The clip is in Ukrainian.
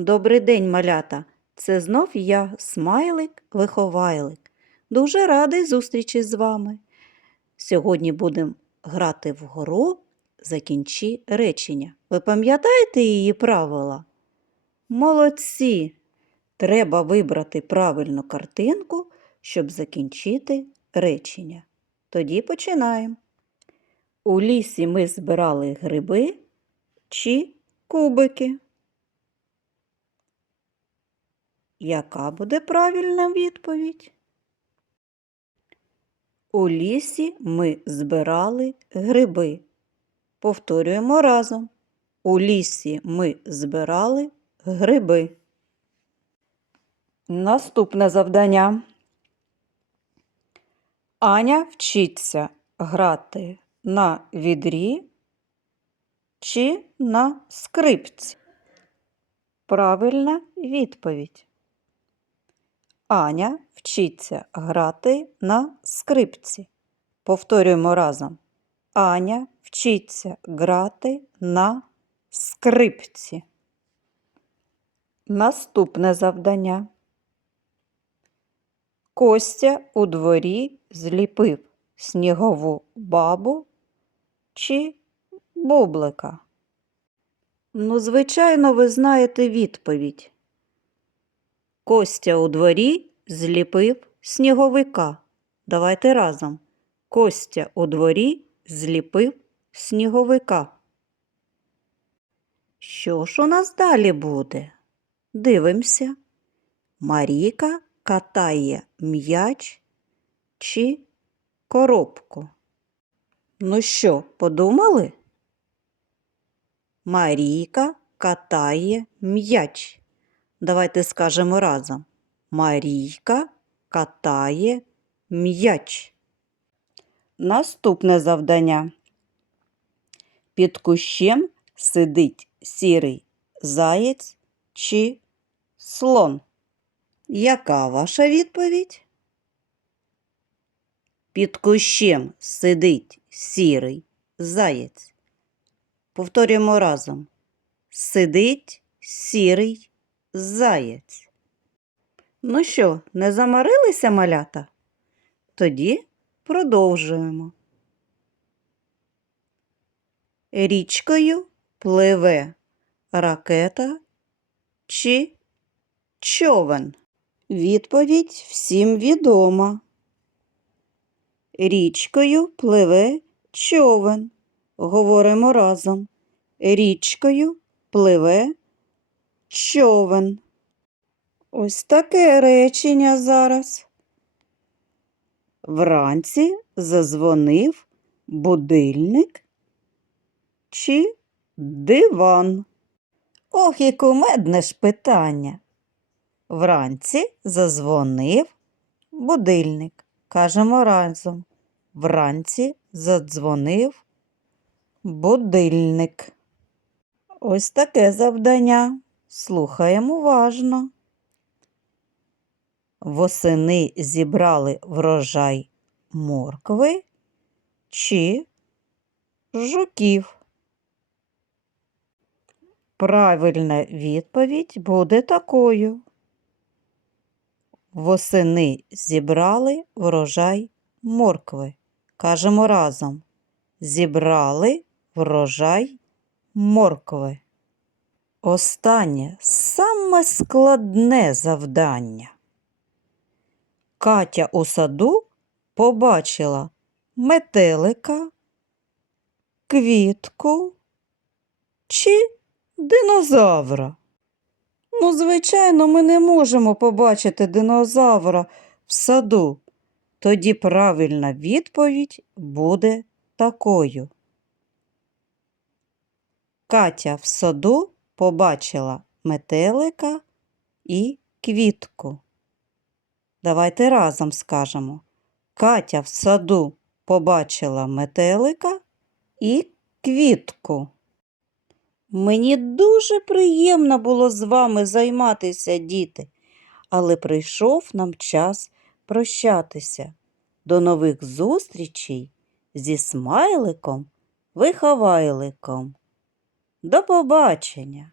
Добрий день, малята! Це знов я, смайлик, виховайлик. Дуже радий зустрічі з вами. Сьогодні будемо грати в гру Закінчи речення. Ви пам'ятаєте її правила? Молодці! Треба вибрати правильну картинку, щоб закінчити речення. Тоді починаємо. У лісі ми збирали гриби чи кубики. Яка буде правильна відповідь? У лісі ми збирали гриби. Повторюємо разом. У лісі ми збирали гриби. Наступне завдання. Аня вчиться грати на відрі чи на скрипці. Правильна відповідь. Аня вчиться грати на скрипці. Повторюємо разом. Аня вчиться грати на скрипці. Наступне завдання. Костя у дворі зліпив снігову бабу чи бублика. Ну, звичайно, ви знаєте відповідь. Костя у дворі зліпив сніговика. Давайте разом. Костя у дворі зліпив сніговика. Що ж у нас далі буде? Дивимося. Маріка катає м'яч чи коробку. Ну що, подумали? Марійка катає м'яч. Давайте скажемо разом. Марійка катає м'яч. Наступне завдання. Під кущем сидить сірий заєць чи слон. Яка ваша відповідь? Під кущем сидить сірий заєць. Повторюємо разом. Сидить сірий заєць. Ну що, не замарилися малята? Тоді продовжуємо. Річкою пливе ракета чи човен. Відповідь всім відома. Річкою пливе човен. Говоримо разом. Річкою пливе човен. Ось таке речення зараз. Вранці зазвонив будильник чи диван. Ох, і кумедне ж питання. Вранці зазвонив будильник. Кажемо разом. Вранці задзвонив будильник. Ось таке завдання. Слухаємо уважно. Восени зібрали врожай моркви чи жуків. Правильна відповідь буде такою. Восени зібрали врожай моркви. Кажемо разом. Зібрали врожай моркви. Останнє саме складне завдання. Катя у саду побачила метелика, квітку чи динозавра. Ну, звичайно, ми не можемо побачити динозавра в саду. Тоді правильна відповідь буде такою. Катя в саду побачила метелика і квітку. Давайте разом скажемо. Катя в саду побачила метелика і квітку. Мені дуже приємно було з вами займатися, діти, але прийшов нам час прощатися. До нових зустрічей зі смайликом, виховайликом. До побачення!